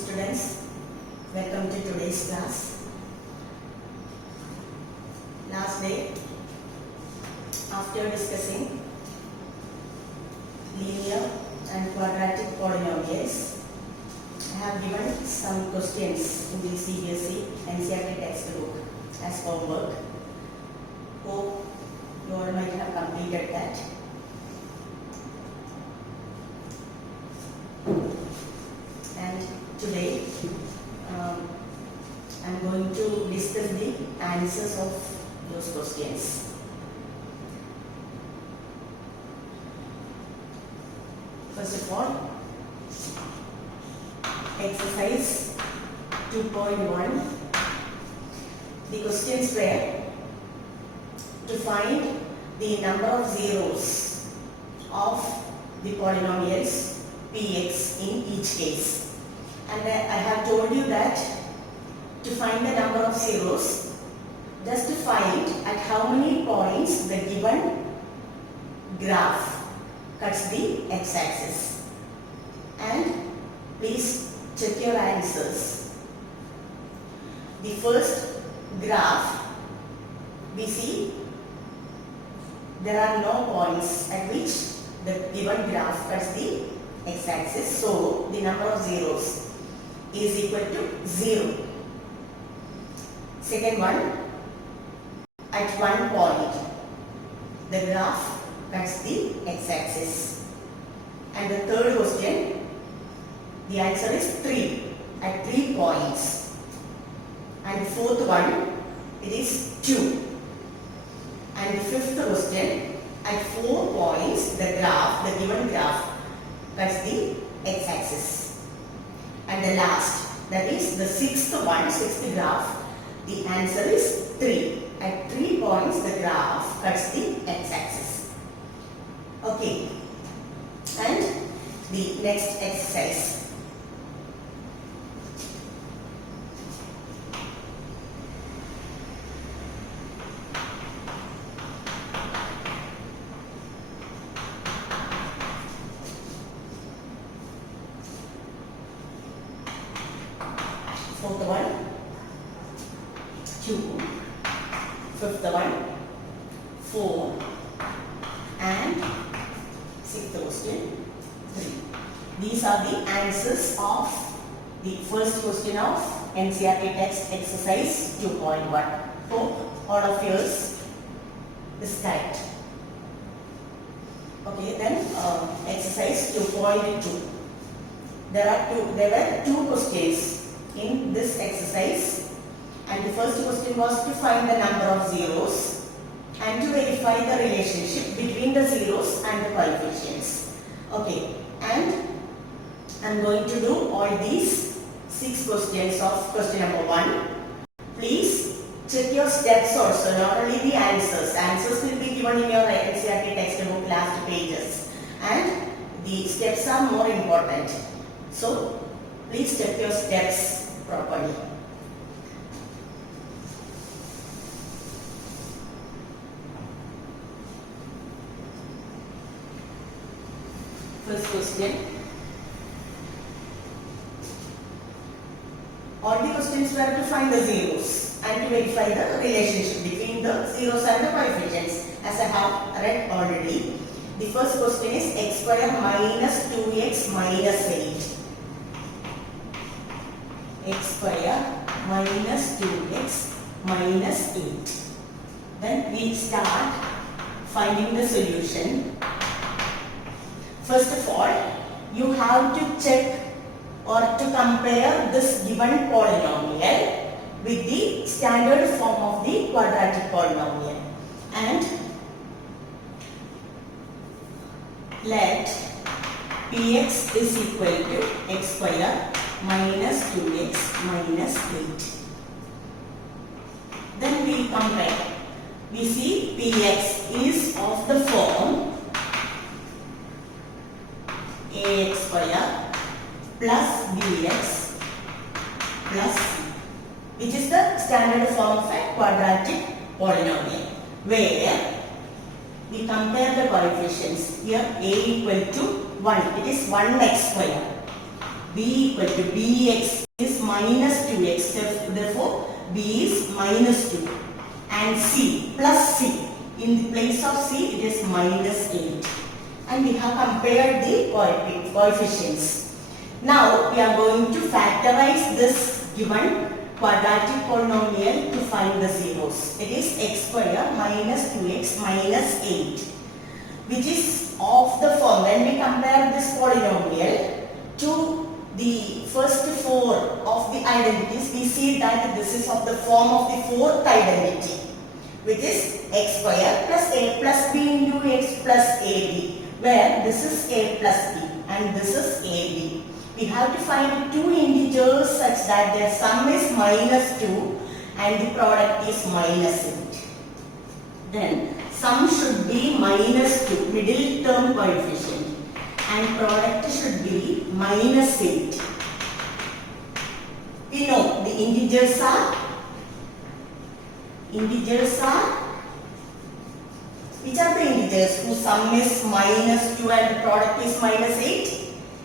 students, welcome to today's class. Last day, after discussing linear and quadratic polynomials, I have given some questions in the CBSE NCERT textbook as homework. Hope you all might have completed that. And today I am going to discuss the answers of those questions. First of all, exercise 2.1. The questions were to find the number of zeros of the polynomials px in each case. And I have told you that to find the number of zeros, just to find at how many points the given graph cuts the x-axis. And please check your answers. The first graph, we see there are no points at which the given graph cuts the x-axis, so the number of zeros is equal to 0. Second one, at one point the graph cuts the x-axis. And the third question, the answer is 3, at 3 points. And the fourth one, it is 2. And the fifth question, at 4 points the given graph cuts the x-axis. And the last, that is the sixth graph, the answer is 3. At 3 points the graph cuts the x-axis. Okay. And the next exercise. Fourth one, 2. Fifth one, 4. And sixth question, 3. These are the answers of the first question of NCERT text exercise 2.1. Hope all of yours is correct. Okay, then exercise 2.2. There were 2 questions in this exercise, and the first question was to find the number of zeros and to verify the relationship between the zeros and the coefficients. Okay, and I am going to do all these 6 questions of question number 1. Please check your steps also, not only the answers. Answers will be given in your NCERT textbook last pages, and the steps are more important. So please check your steps properly. First question. All the questions were to find the zeros and to verify the relationship between the zeros and the coefficients, as I have read already. The first question is x square minus 2x minus 8. X square minus 2x minus 8. Then we start finding the solution. First of all, you have to check or to compare this given polynomial with the standard form of the quadratic polynomial. And let px is equal to x square minus 2x minus 8. Then we compare. We see px is of the form ax square plus bx plus c, which is the standard form of a quadratic polynomial, where we compare the coefficients. Here a equal to 1, it is 1x square. b equal to bx is minus 2x. Therefore, b is minus 2. And c plus c. In the place of c, it is minus 8. And we have compared the coefficients. Now, we are going to factorize this given quadratic polynomial to find the zeros. It is x square minus 2x minus 8, which is of the form. When we compare this polynomial to the first four of the identities, we see that this is of the form of the fourth identity, which is x square plus a plus b into x plus ab, where this is a plus b and this is ab. We have to find two integers such that their sum is minus 2 and the product is minus 8. Then sum should be minus 2, middle term coefficient, and product should be minus 8. We know the integers are which are the integers whose sum is minus 2 and the product is minus 8?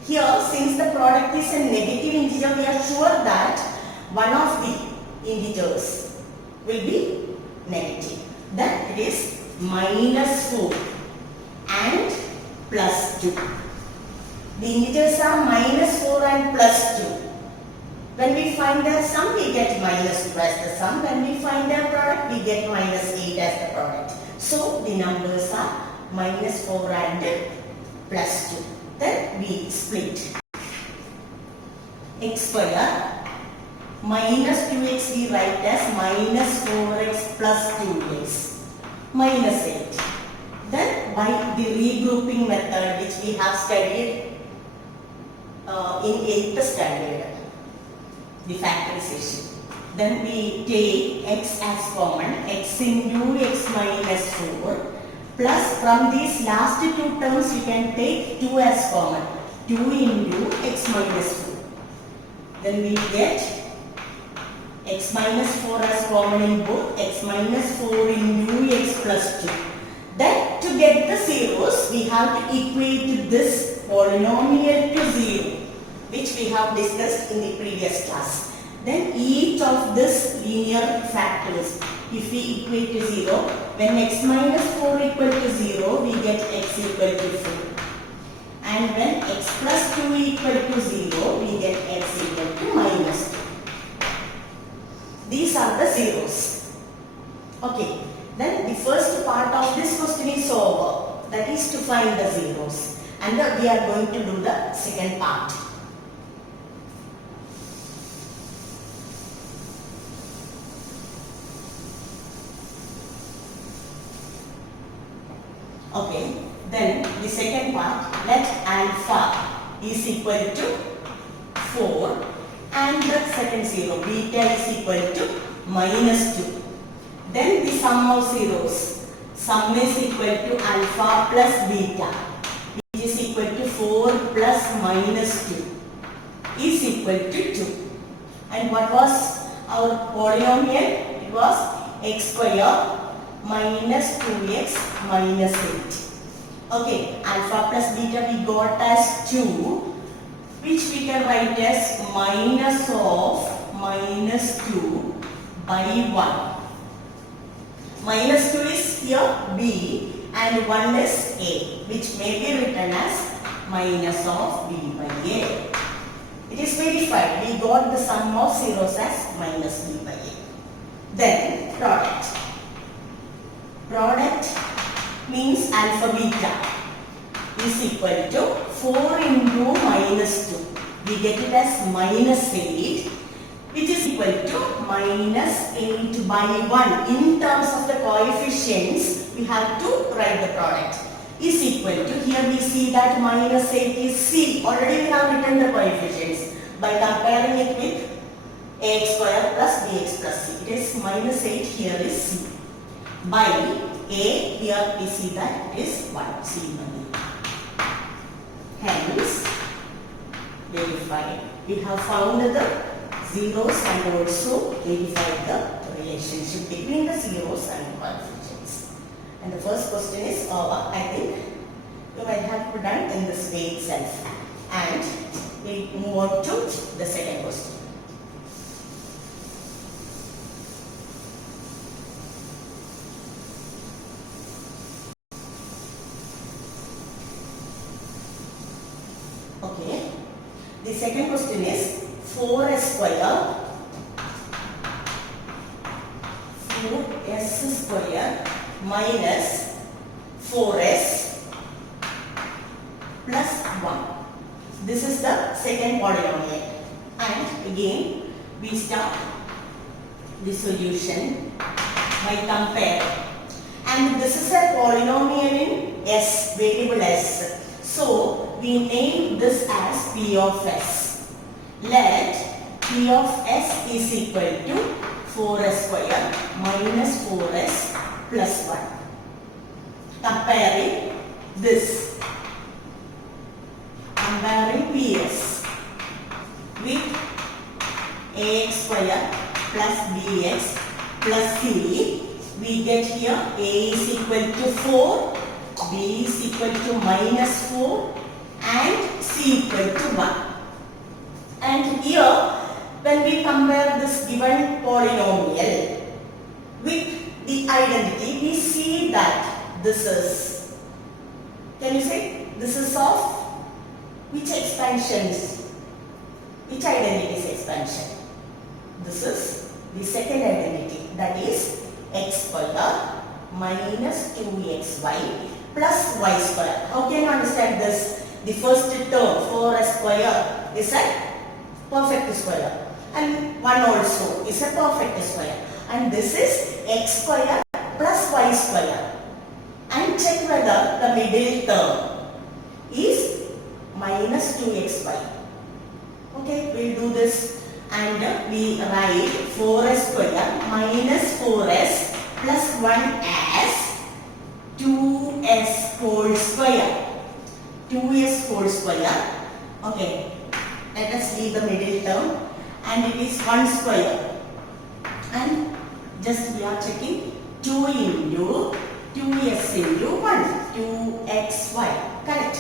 Here, since the product is a negative integer, we are sure that one of the integers will be negative. Then it is minus 4 and plus 2. The integers are minus 4 and plus 2. When we find their sum, we get minus 2 as the sum. When we find their product, we get minus 8 as the product. So, the numbers are minus 4 and plus 2. Then we split. X square minus 2x we write as minus 4x plus 2x minus 8. Then by the regrouping method which we have studied in 8th standard, the factorization. Then we take x as common, x into x minus 4. Plus from these last two terms you can take 2 as common. 2 into x minus 4. Then we get x minus 4 as common in both, x minus 4 into x plus 2. Then to get the zeros, we have to equate this polynomial to 0, which we have discussed in the previous class. Then each of this linear factors, if we equate to 0, when x minus 4 equal to 0, we get x equal to 4. And when x plus 2 equal to 0, we get x equal to minus 2. These are the zeros. Okay. Then the first part of this question is over. That is to find the zeros. And we are going to do the second part. Okay, then the second part, let alpha is equal to 4 and the second zero, beta is equal to minus 2. Then the sum of zeros, sum is equal to alpha plus beta, which is equal to 4 plus minus 2 is equal to 2. And what was our polynomial? It was x square minus 2x minus 8. Okay, alpha plus beta we got as 2, which we can write as minus of minus 2 by 1. Minus 2 is here b and 1 is a, which may be written as minus of b by a. It is verified. We got the sum of zeros as minus b by a. Then product. Product means alpha beta is equal to 4 into minus 2. We get it as minus 8, which is equal to minus 8 by 1. In terms of the coefficients, we have to write the product. Is equal to, here we see that minus 8 is c. Already we have written the coefficients by comparing it with ax square plus bx plus c. It is minus 8, here is c. By a, here we see that it is 1, c by a. Hence, verified. We have found the zeros and also verified the relationship between the zeros and coefficients. And the first question is over. I think you might have done in this way itself. and we move on to the second question. Okay, the second question is 4s square minus 4s plus 1. This is the second polynomial, and again we start the solution by compare, and this is a polynomial in s, variable s. So we name this as p of s. Let p of s is equal to 4s square minus 4s plus 1. Comparing this, comparing ps with ax square plus bx plus c, we get here a is equal to 4, b is equal to minus 4 and c equal to 1. And here when we compare this given polynomial with the identity, we see that this is, can you say, this is of which expansions? Which identity's expansion? This is the second identity, that is x square minus 2xy plus y square. How can you understand this? The first term 4s square is a perfect square, and 1 also is a perfect square, and this is x square plus y square. And check whether the middle term is minus 2xy. Okay, we'll do this, and we write 4s square minus 4s plus 1 as 2s whole square. 2s whole square. Okay, let us leave the middle term, and it is 1 square. And just we are checking 2 into 2s into 1, 2xy, correct?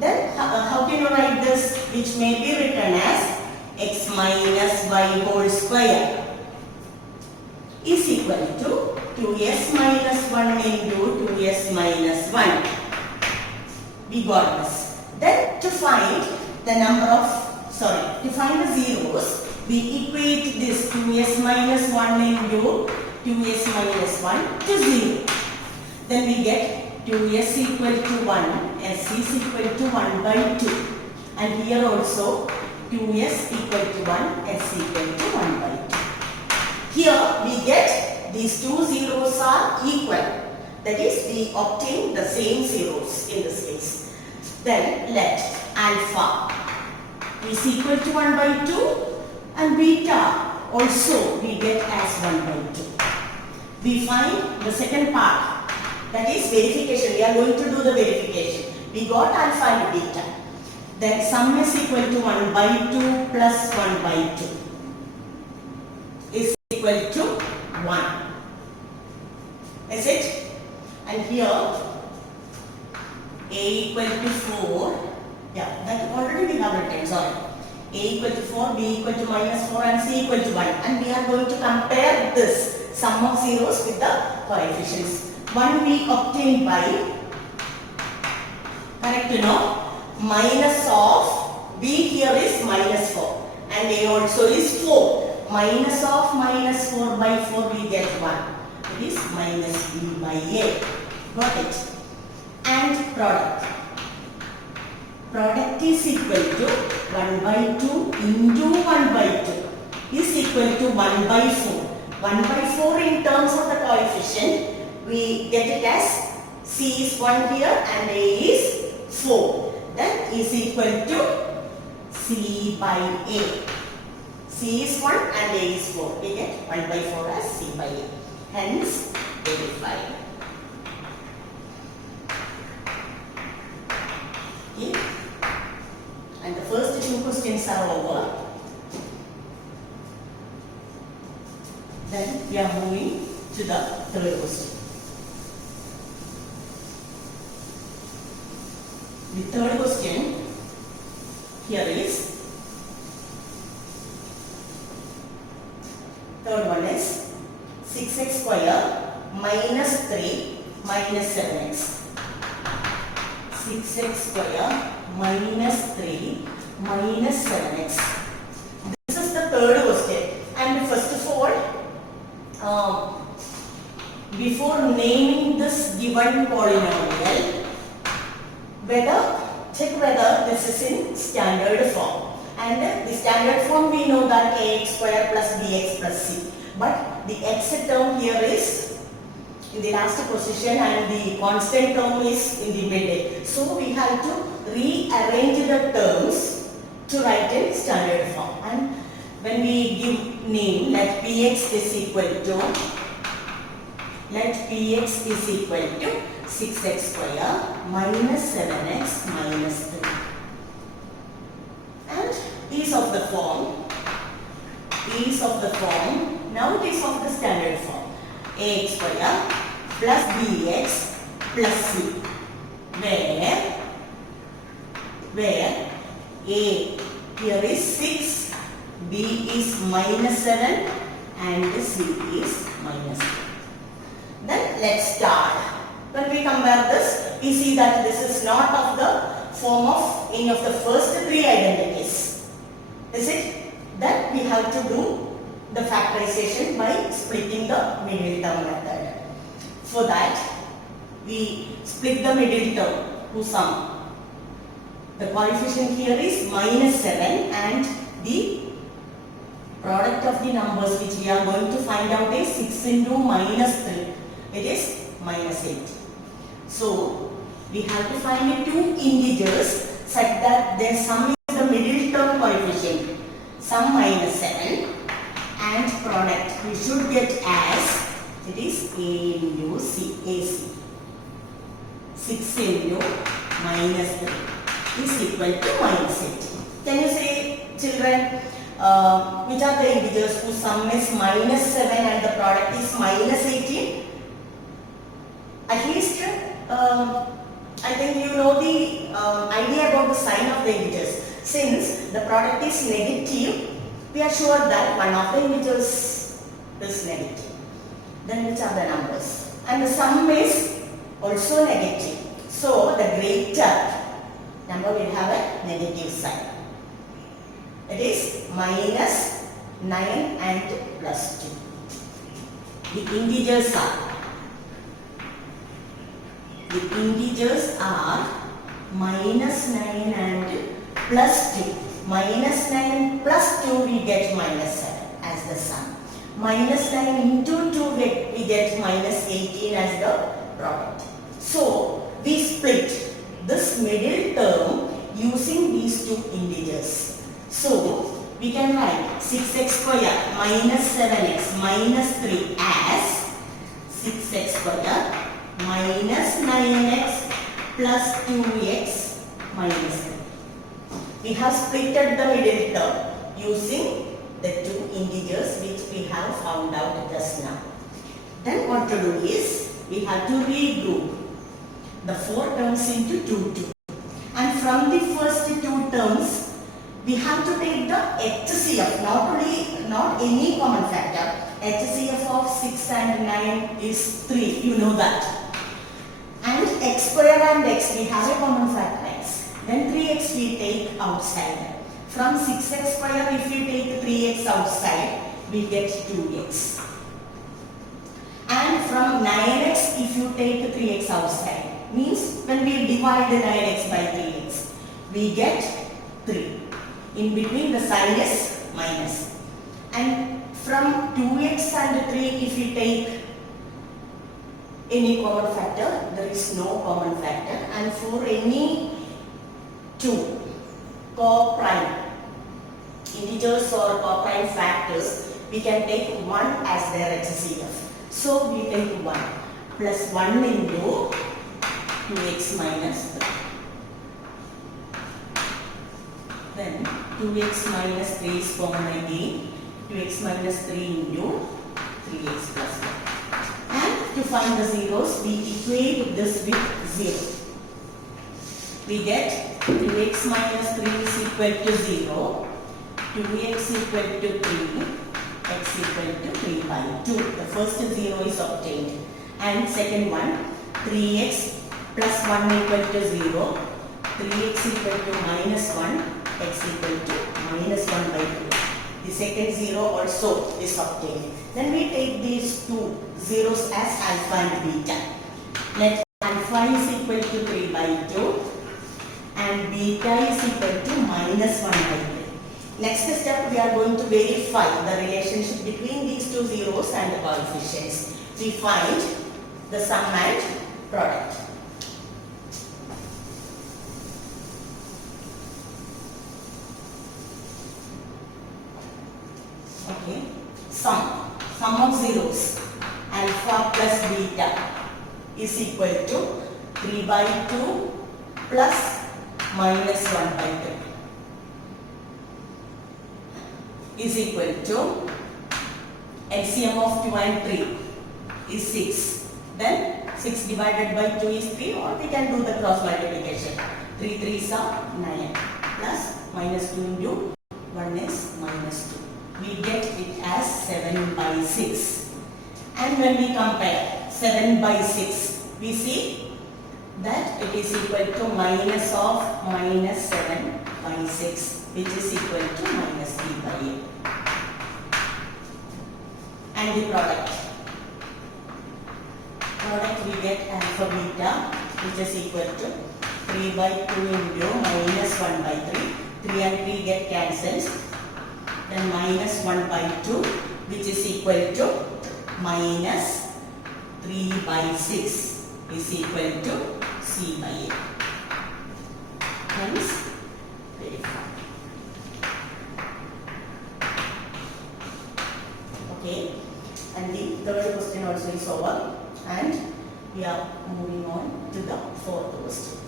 Then how can you write this, which may be written as x minus y whole square is equal to 2s minus 1 into 2s minus 1. We got this. Then to find the number of, to find the zeros, we equate this 2s minus 1 into 2s minus 1 to 0. Then we get 2s equal to 1, s is equal to 1 by 2. And here also 2s equal to 1, s equal to 1 by 2. Here we get these two zeros are equal. That is, we obtain the same zeros in this case. Then let alpha is equal to 1 by 2 and beta also we get as 1 by 2. We find the second part, that is verification. We are going to do the verification. We got alpha and beta. Then sum is equal to 1 by 2 plus 1 by 2 is equal to 1. Is it? And here a equal to 4. Yeah, that already we have written, sorry. A equal to 4, b equal to minus 4 and c equal to 1. And we are going to compare this sum of zeros with the coefficients. One we obtained by, correct, minus of, b here is minus 4 and a also is 4. Minus of minus 4 by 4 we get 1. It is minus b by a. Got it? And product. Product is equal to 1 by 2 into 1 by 2 is equal to 1 by 4. 1 by 4 in terms of the coefficient, we get it as c is 1 here and a is 4. That is equal to c by a. C is 1 and a is 4. We get 1 by 4 as c by a. Hence, verified. Okay. And the first two questions are over. Then we are moving to the third question. The third question here is, third one is 6x square minus 3 minus 7x. 6x square minus 3 minus 7x. This is the third question. And first of all, before naming this given polynomial, check whether this is in standard form. And the standard form we know that ax square plus bx plus c. But the x term here is in the last position and the constant term is in the middle. So we have to rearrange the terms to write in standard form. And when we give name, let px is equal to 6x square minus 7x minus 3. And is of the form. Now it is of the standard form. Ax square plus bx plus c. Where a here is 6, b is minus 7 and c is minus 3. Then let's start. When we compare this, we see that this is not of the form of any of the first three identities. Is it? Then we have to do the factorization by splitting the middle term method. For that, we split the middle term to sum. The coefficient here is minus 7 and the product of the numbers which we are going to find out is 6 into minus 3. It is minus 8. So, we have to find two integers such that their sum is the middle term coefficient. Sum minus 7 and product we should get as it is a into c, ac. 6 into minus 3 is equal to minus 8. Can you say, children, which are the integers whose sum is minus 7 and the product is minus 18? At least, I think you know the idea about the sign of the integers. Since the product is negative, we are sure that one of the integers is negative. Then which are the numbers? And the sum is also negative. So the greater number will have a negative sign. It is minus 9 and plus 2. The integers are minus 9 and plus 2. Minus 9 plus 2 we get minus 7 as the sum. Minus 9 into 2 we get minus 18 as the product. So we split this middle term using these two integers. So we can write 6x square minus 7x minus 3 as 6x square minus 9x plus 2x minus 3. We have splitted the middle term using the two integers which we have found out just now. Then what to do is we have to regroup the four terms into 2. And from the first two terms we have to take the HCF, not any common factor. HCF of 6 and 9 is 3, you know that. And x square and x, we have a common factor x. Then 3x we take outside. From 6x square, if we take 3x outside, we get 2x. And from 9x, if you take 3x outside, means when we divide 9x by 3x, we get 3. In between the sign is minus. And from 2x and 3, if we take any common factor, there is no common factor. And for any two co-prime integers or co-prime factors, we can take 1 as their HCF. So we take 1 plus 1 into 2x minus 3. Then 2x minus 3 is common again. 2x minus 3 into 3x plus 1. And to find the zeros, we equate this with 0. we get 2x minus 3 is equal to 0, 2x equal to 3, x equal to 3 by 2. The first 0 is obtained. And second one, 3x plus 1 equal to 0, 3x equal to minus 1, x equal to minus 1 by 2. The second 0 also is obtained. Then we take these two zeros as alpha and beta. Let alpha is equal to 3 by 2 and beta is equal to minus 1 by 3. Next step, we are going to verify the relationship between these two zeros and the coefficients. We find the sum and product. Okay, sum of zeros, alpha plus beta is equal to 3 by 2 plus minus 1 by 3 is equal to LCM of 2 and 3 is 6. Then 6 divided by 2 is 3, or we can do the cross multiplication. 3 3s are 9 plus minus 2 into 1 is minus 2. We get it as 7 by 6. And when we compare 7 by 6, we see that it is equal to minus of minus 7 by 6, which is equal to minus 3 by 8. And the product we get alpha beta, which is equal to 3 by 2 into minus 1 by 3. 3 and 3 get cancelled. Then minus 1 by 2, which is equal to minus 3 by 6 is equal to C by A. Hence, verify. Okay, and the third question also is over, and we are moving on to the fourth question.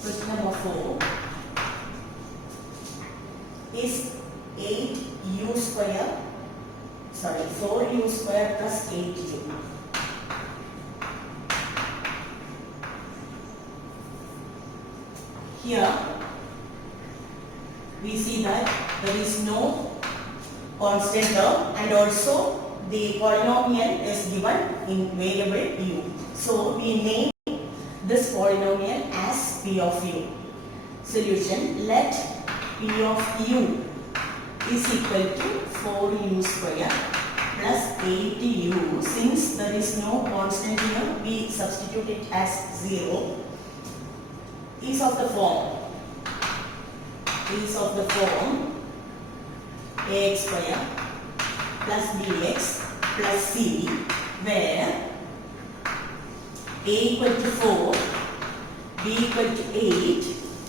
Question number 4 is 4u square plus 8u. Here we see that there is no constant term, and also the polynomial is given in variable u. So we name this polynomial as P of u. Solution: let P of u is equal to 4u square plus 8u. Since there is no constant here, we substitute it as 0. Is of the form ax square plus bx plus c, where a equal to 4, b equal to 8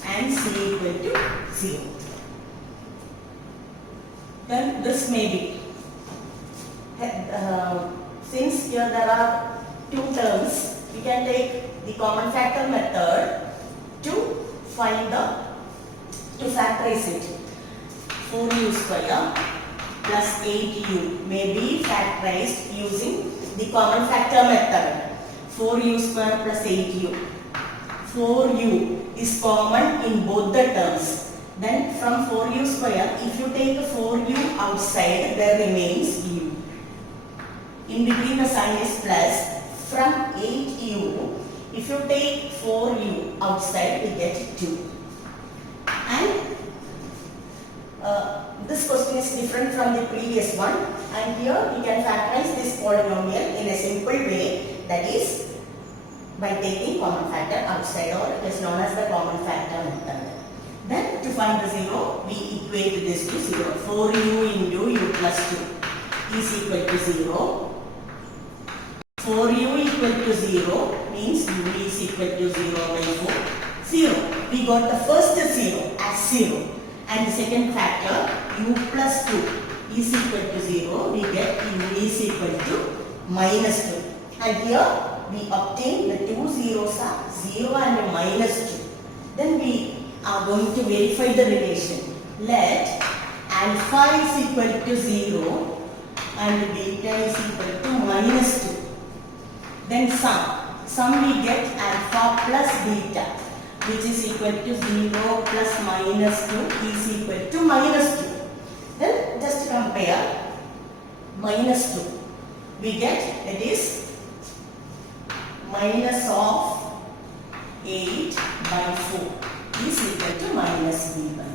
and c equal to 0. Then this may be, since here there are two terms, we can take the common factor method to factorize it. 4u square plus 8u may be factorized using the common factor method. 4u square plus 8u. 4u is common in both the terms. Then from 4u square, if you take 4u outside, there remains u. In between the sign is plus. From 8u, if you take 4u outside, we get 2. And this question is different from the previous one. And here we can factorize this polynomial in a simple way, that is by taking common factor outside, or it is known as the common factor method. Then to find the 0, we equate this to 0. 4u into u plus 2 is equal to 0. 4u equal to 0 means u is equal to 0 by 4. 0. We got the first 0 as 0. And the second factor, u plus 2 is equal to 0. We get u is equal to minus 2. And here we obtain the two zeros are 0 and minus 2. Then we are going to verify the relation. Let alpha is equal to 0 and beta is equal to minus 2. Then sum we get alpha plus beta, which is equal to 0 plus minus 2 is equal to minus 2. Then just compare minus 2. We get it is minus of 8 by 4 is equal to minus b by 4.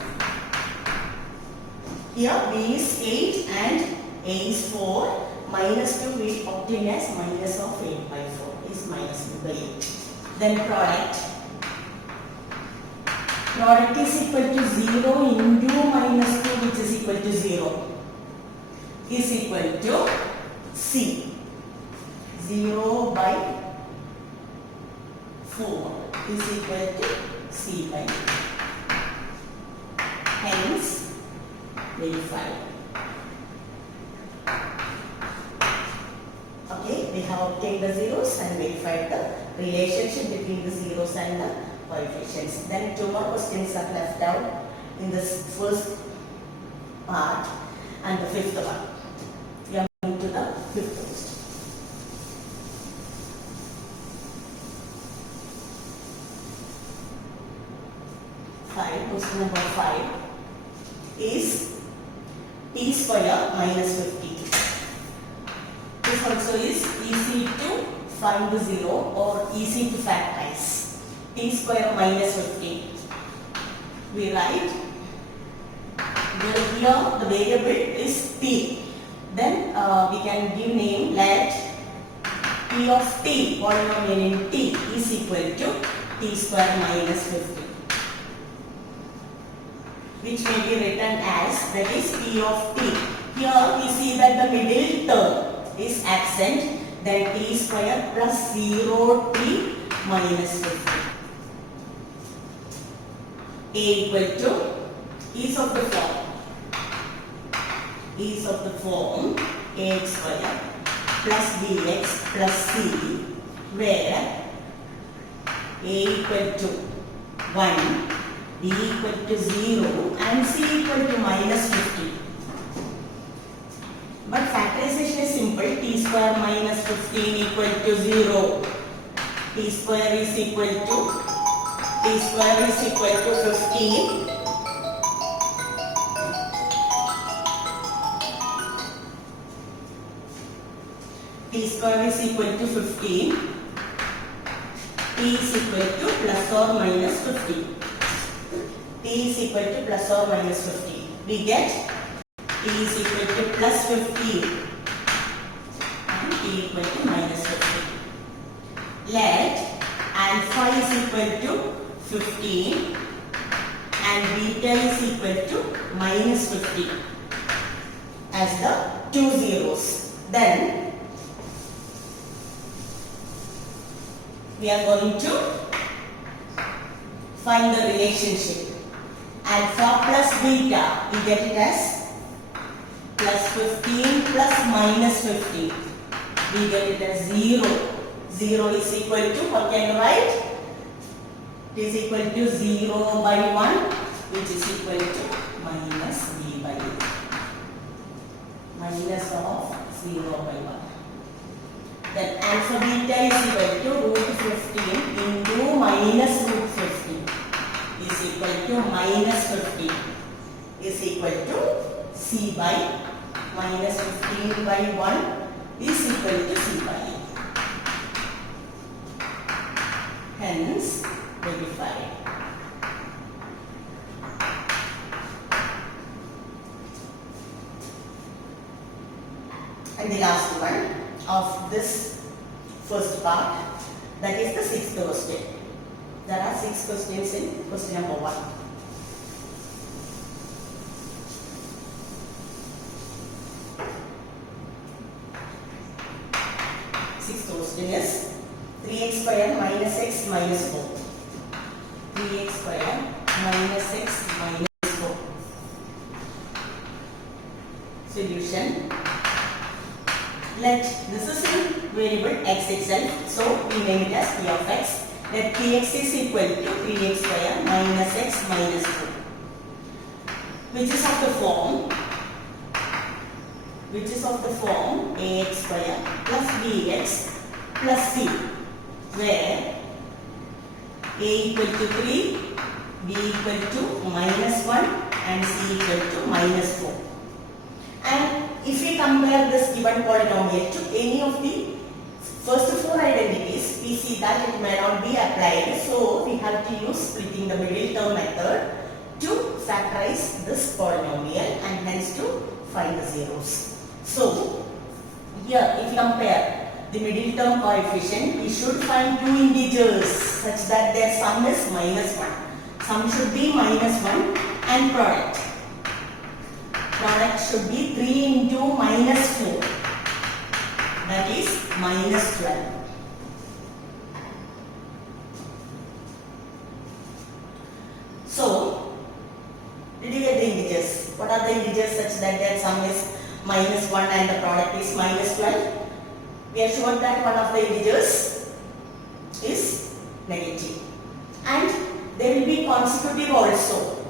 Here b is 8 and a is 4. Minus 2 we obtain as minus of 8 by 4 is minus b by 8. Then product is equal to 0 into minus 2, which is equal to 0, is equal to c. 0 by 4 is equal to c by 8. Hence, verify. Okay, we have obtained the zeros and verified the relationship between the zeros and the coefficients. Then two more questions are left out in this first part and the fifth one. We are moving to the fifth question. 5, question number 5 is t square minus 50. This also is easy to find the zero or easy to factorize. T square minus 50. We write here the variable is t. Then we can give name, let p of t, polynomial in t, is equal to t square minus 50, which may be written as, that is p of t. Here we see that the middle term is absent, then t square plus 0t minus 50. A equal to is of the form ax square plus bx plus c, where a equal to 1, b equal to 0 and c equal to minus 50. But factorization is simple. T square minus 15 equal to 0. T square is equal to 15. T square is equal to 15. T is equal to plus or minus 50. T is equal to plus or minus 50. We get t is equal to plus 15 and t equal to minus 15. Let alpha is equal to 15 and beta is equal to minus 50 as the two zeros. Then we are going to find the relationship. Alpha plus beta, we get it as plus 15 plus minus 50. We get it as 0. 0 is equal to, what can you write? It is equal to 0 by 1, which is equal to minus b by 8. Minus of 0 by 1. Then alpha beta is equal to root 15 into minus root 15 is equal to minus 50 is equal to c by minus 15 by 1 is equal to c by 8. Hence, verify. And the last one of this first part, that is the sixth question. There are 6 questions in question number 1. Sixth question is 3x square minus x minus 4. 3x square minus x minus 4. Solution. Let this is in variable x itself, so we name it as p of x. Let px is equal to 3x square minus x minus 4, which is of the form ax square plus bx plus c, where a equal to 3, b equal to minus 1 and c equal to minus 4. And if we compare this given polynomial to any of the first 4 identities, we see that it may not be applied. So we have to use splitting the middle term method to factorize this polynomial and hence to find the zeros. So here if you compare the middle term coefficient, we should find two integers such that their sum is minus 1. Sum should be minus 1 and product should be 3 into minus 4, that is minus 12. So, did you get the integers? What are the integers such that their sum is minus 1 and the product is minus 12? We are sure that one of the integers is negative. And they will be consecutive also.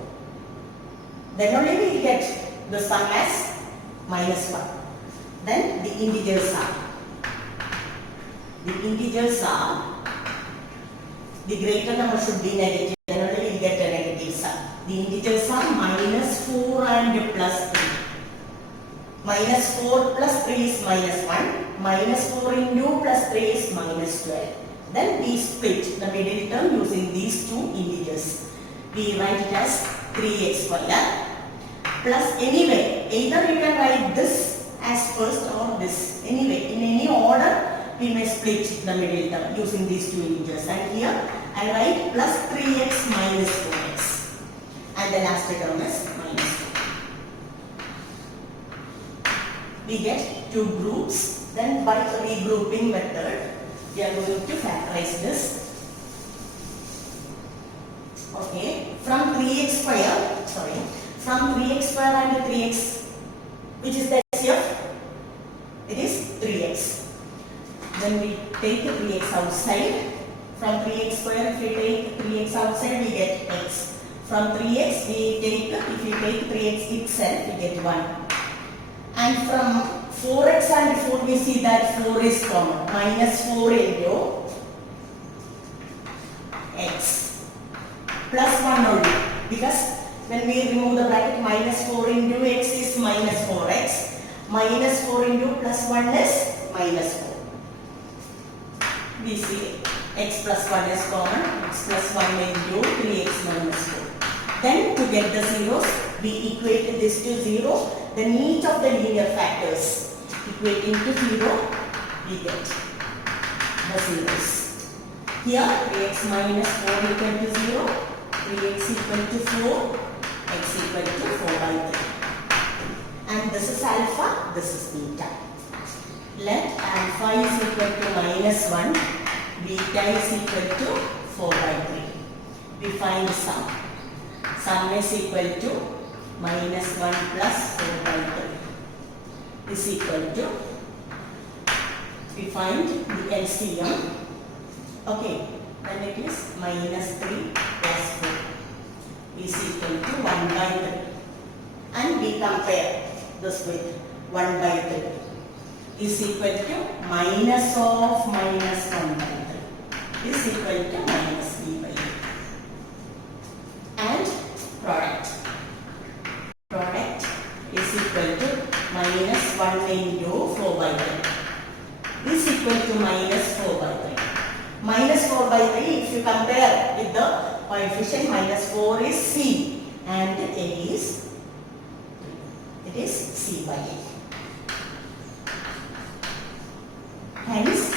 Then only we will get the sum as minus 1. Then the integers are, the greater number should be negative, then only we will get a negative sum. The integers are minus 4 and plus 3. Minus 4 plus 3 is minus 1. Minus 4 into plus 3 is minus 12. Then we split the middle term using these two integers. We write it as 3x square plus, anyway, either you can write this as first or this. Anyway, in any order, we may split the middle term using these two integers. And here, I write plus 3x minus 4x. And the last term is minus 4. We get two groups. Then by regrouping method, we are going to factorize this. Okay, from 3x square and 3x, which is the HCF? It is 3x. Then we take 3x outside. From 3x square, if we take 3x outside, we get x. From 3x, if we take 3x itself, we get 1. And from 4x and 4, we see that 4 is common. Minus 4 into x plus 1 only. Because when we remove the bracket, minus 4 into x is minus 4x. Minus 4 into plus 1 is minus 4. We see x plus 1 is common. X plus 1 into 3x minus 4. Then to get the zeros, we equate this to 0. Then each of the linear factors equating to 0, we get the zeros. Here 3x minus 4 equal to 0, 3x equal to 4, x equal to 4 by 3. And this is alpha, this is beta. Let alpha is equal to minus 1, beta is equal to 4 by 3. We find sum. Sum is equal to minus 1 plus 4 by 3 is equal to, we find the LCM. Okay, then it is minus 3 plus 4 is equal to 1 by 3. And we compare this with 1 by 3 is equal to minus of minus 1 by 3 is equal to minus b by 8. And product is equal to minus 1 into 4 by 3 is equal to minus 4 by 3. Minus 4 by 3, if you compare with the coefficient, minus 4 is c and it is c by 8. Hence,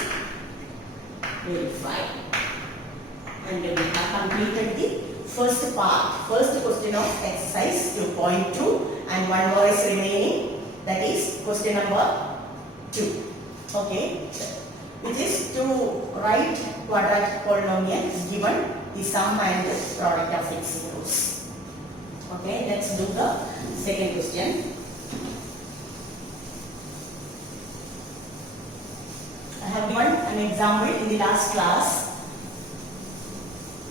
verify. And we have completed the first part, first question of exercise 2.2, and one more is remaining, that is question number 2. Okay, which is to write quadratic polynomial given the sum and the product of its zeros. Okay, let's do the second question. have given an example in the last class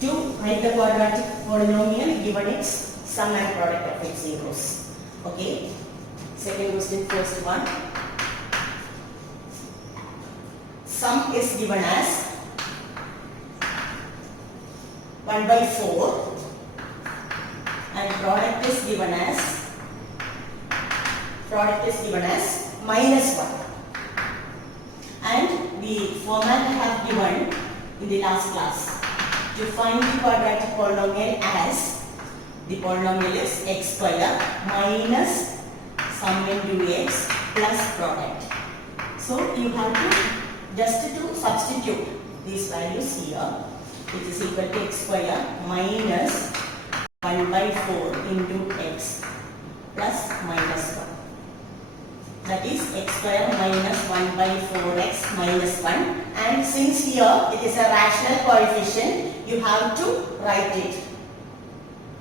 to write the quadratic polynomial given its sum and product of its zeros. Okay. Second question, first one. Sum is given as 1 by 4 and product is given as minus 1. And the format I have given in the last class to find the quadratic polynomial as the polynomial is x square minus sum into x plus product. So you have to just to substitute these values here, which is equal to x square minus 1 by 4 into x plus minus 1. That is x square minus 1 by 4x minus 1. And since here it is a rational coefficient, you have to write it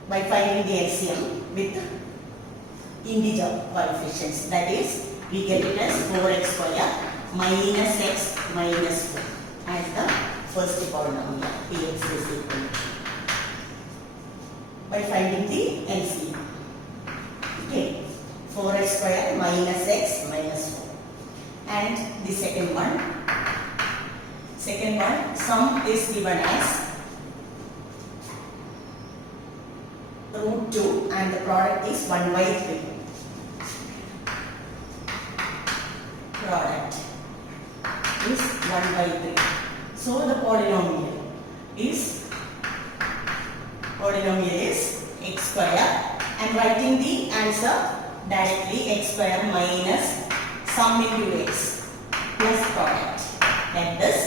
by finding the LCM with integer coefficients. That is, we get it as 4x square minus x minus 4 as the first polynomial px is equal to, by finding the LCM. Okay, 4x square minus x minus 4. And the second one, sum is given as root 2 and the product is 1 by 3. Product is 1 by 3. So the polynomial is x square. I am writing the answer directly, x square minus sum into x plus product. Like this,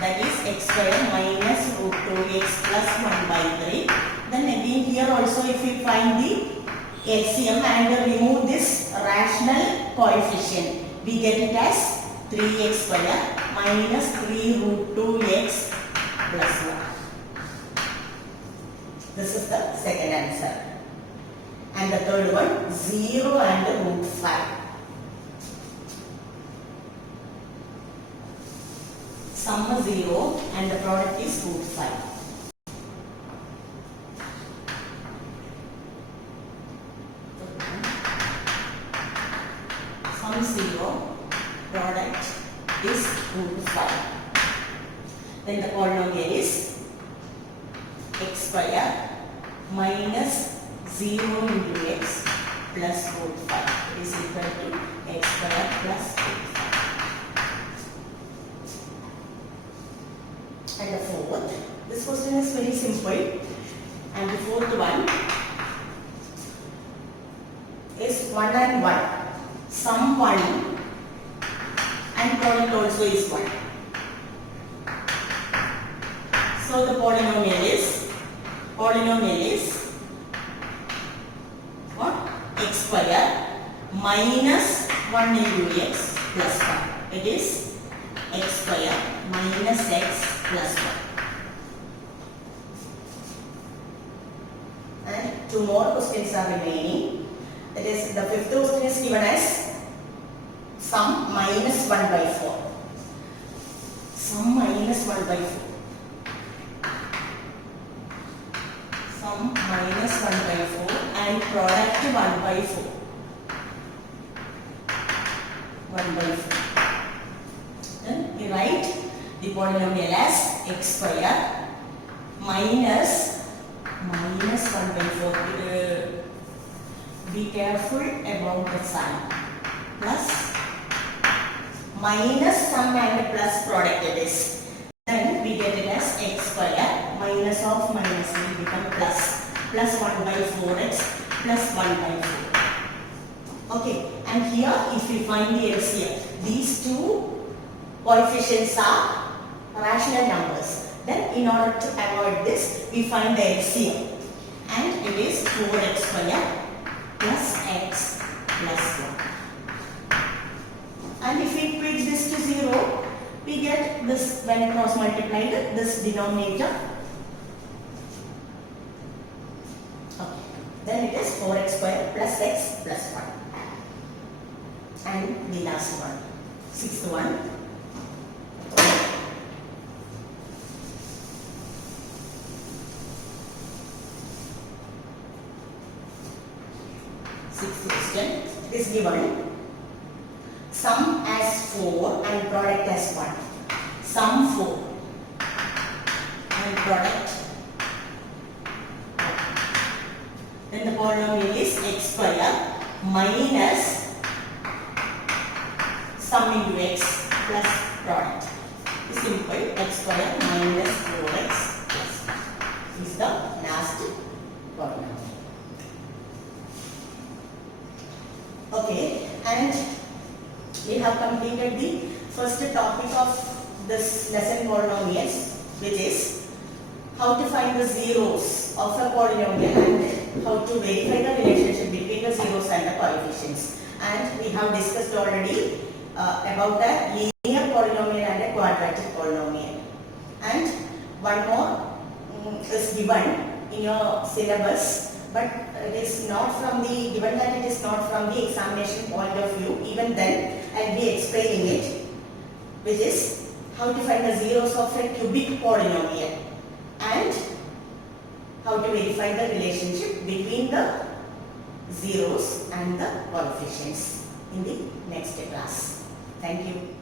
that is x square minus root 2x plus 1 by 3. Then again here also if we find the LCM and remove this rational coefficient, we get it as 3x square minus 3 root 2x plus 1. This is the second answer. And the third one, 0 and root 5. Sum is 0 and the product is root 5. Sum 0, product is root 5. Then the polynomial is x square minus 0 into x plus root 5 is equal to x square plus root 5. And the fourth, this question is very simple. And the fourth one is 1 and 1. Sum 1 and product also is 1. So the polynomial is what? X square minus 1 into x plus 1. It is x square minus x plus 1. And two more questions are remaining. That is, the fifth question is given as sum minus 1 by 4. Sum minus 1 by 4. Sum minus 1 by 4 and product 1 by 4. 1 by 4. Then we write the polynomial as x square minus 1 by 4. Be careful about the sign. Plus minus sum and plus product it is. Then we get it as x square minus of minus will become plus 1 by 4x plus 1 by 4. Okay, and here if we find the LCM, these two coefficients are rational numbers. Then in order to avoid this, we find the LCM and it is 4x square plus x plus 1. And if we switch this to 0, we get this when cross multiplied, this denominator. Okay. Then it is 4x square plus x plus 1. And the last one, sixth one. is given sum as 4 and product as 1. Sum 4 and product 1. Then the polynomial is x square minus sum into x plus product. It's simple. X square minus 4x plus is the last polynomial. Okay, and we have completed the first topic of this lesson, polynomials, which is how to find the zeros of a polynomial and how to verify the relationship between the zeros and the coefficients. And we have discussed already about a linear polynomial and a quadratic polynomial. And one more is given in your syllabus, but it is not from the, given that it is not from the examination point of view, even then I will be explaining it, which is how to find the zeros of a cubic polynomial and how to verify the relationship between the zeros and the coefficients in the next class. Thank you.